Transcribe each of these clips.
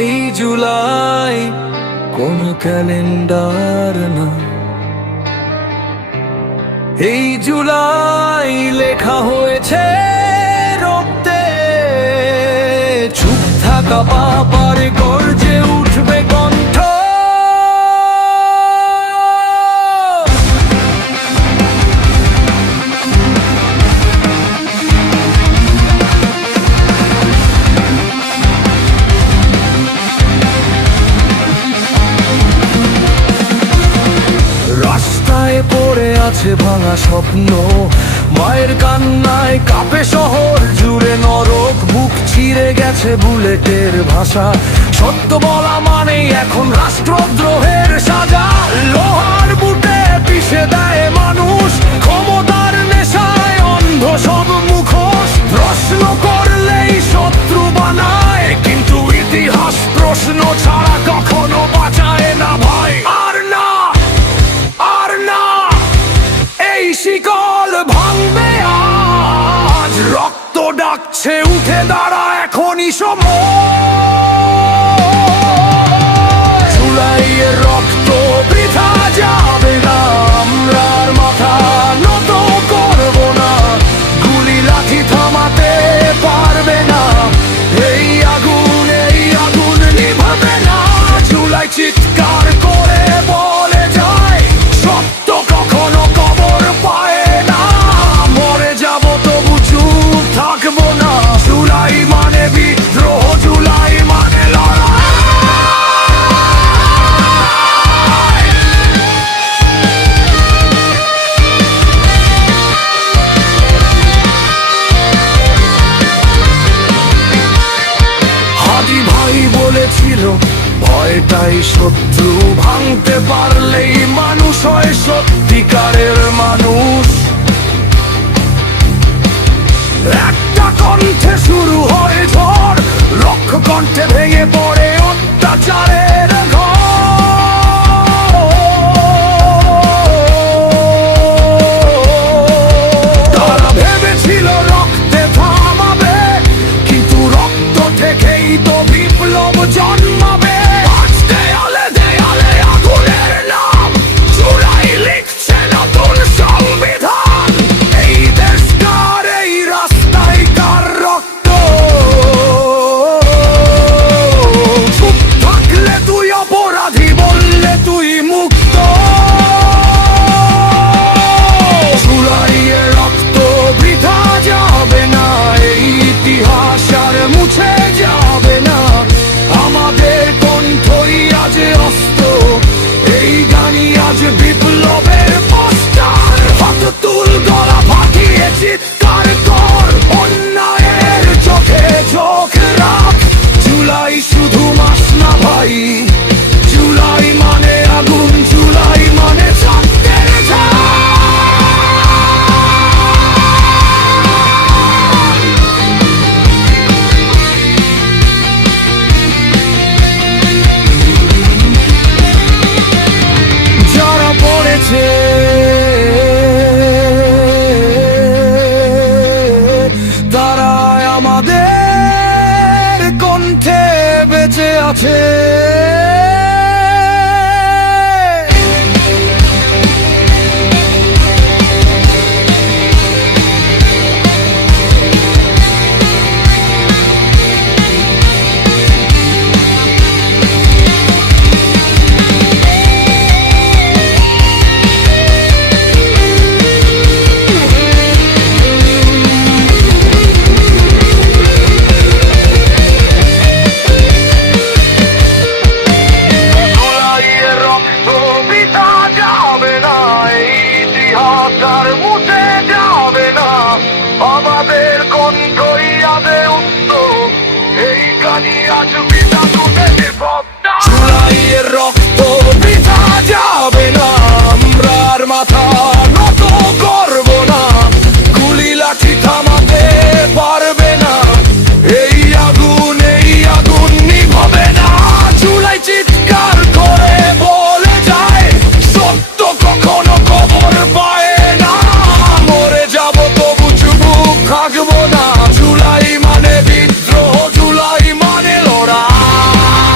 এই জুলাই কোন ক্যালেন্ডার না, এই জুলাই লেখা হয়েছে রক্তে। চুপ থাকা পাপারে গর্জে উঠবে কণ্ঠ। রাস্তায় পড়ে আছে ভাঙা স্বপ্ন, মায়ের কান্নায় কাঁপে শহর জুড়ে নরক। বুক ছিঁড়ে গেছে বুলেটের ভাষা, সত্য বলা মানেই এখন রাষ্ট্রদ্রোহের সাজা। লোহার বুটে পিষে দেয় মানুষ, ক্ষমতার নেশায় অন্ধ সব মুখোশ। প্রশ্ন করলেই শত্রু বানায়, কিন্তু ইতিহাস প্রশ্ন ছাড়া কখনো বাঁচায় না ভাই। আর না, আর না, এই শিকল ভাঙবে আজ। রক্ত ডাকছে, উঠে দাঁড়া, এখনই সময়। জুলাইয়ের রক্ত বৃথা যাবে না, আমরা আর মাথা নত করব না। গুলি লাঠি থামাতে পারবে না, এই আগুন নিভাবে না। জুলাই চিৎকার করে বলে যায়, সত্য কখনো কবর পায় না। মরে যাব তবু চুপ থাকবো না। জুলাই মানে বিদ্রোহ, জুলাই মানে লড়াই। হাজি ভাই বলেছিল, ভয়টাই শত্রু, ভাঙতে পারলেই মানুষ হয় সত্যিকারের মানুষ। একটা কণ্ঠে শুরু হয় ঝড়, লক্ষ কণ্ঠে ভেঙে পড়ে অত্যাচারের ঘর। তারা ভেবেছিল রক্তে থামাবে, কিন্তু রক্ত থেকেই তো বিপ্লব জন্মাবে। আজ দেয়ালে দেয়ালে আগুনের নাম, জুলাই লিখছে নতুন সংবিধান। এই দেশ কার, এই রাস্তায় কার রক্ত? চুপ থাকলে তুই অপরাধী, বললে তুই মুক্ত। জুলাইয়ের রক্ত বৃথা যাবে না, এই ইতিহাস আর মুছে যাবে না। আমাদের কণ্ঠই আজ অস্ত্র, এই গানই আজ বিপ্লবের পোস্টার। হাত তুল, গলা ফাটিয়ে চিৎকার কর, অন্যায়ের চোখে চোখ রাখ। জুলাই শুধু মাস না ভাই, জুলাই মানে আগুন, জুলাই মানে সত্যের ঝাঁজ। যারা পড়েছে তারা আমাদের কণ্ঠে বেঁচে আছে। আমাদের কণ্ঠই আদে উত্তর, এই গানই আজ বিনা তুলে জুলাইয়ের রক্ত বৃথা যাবে না, আমরা আর মাথা নত করব না। গুলি লাঠি থামাতে পারবে না, এই আগুন নিভাবে না। জুলাই চিৎকার করে বলে যায়, সত্য কখনো কবর পায় না। মরে যাব তবু চুপ থাকবো না। জুলাই মানে বিদ্রোহ, জুলাই মানে লড়াই।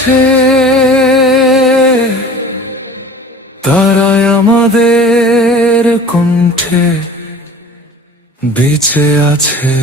আছে, তারাই আমাদের কণ্ঠে বেঁচে আছে।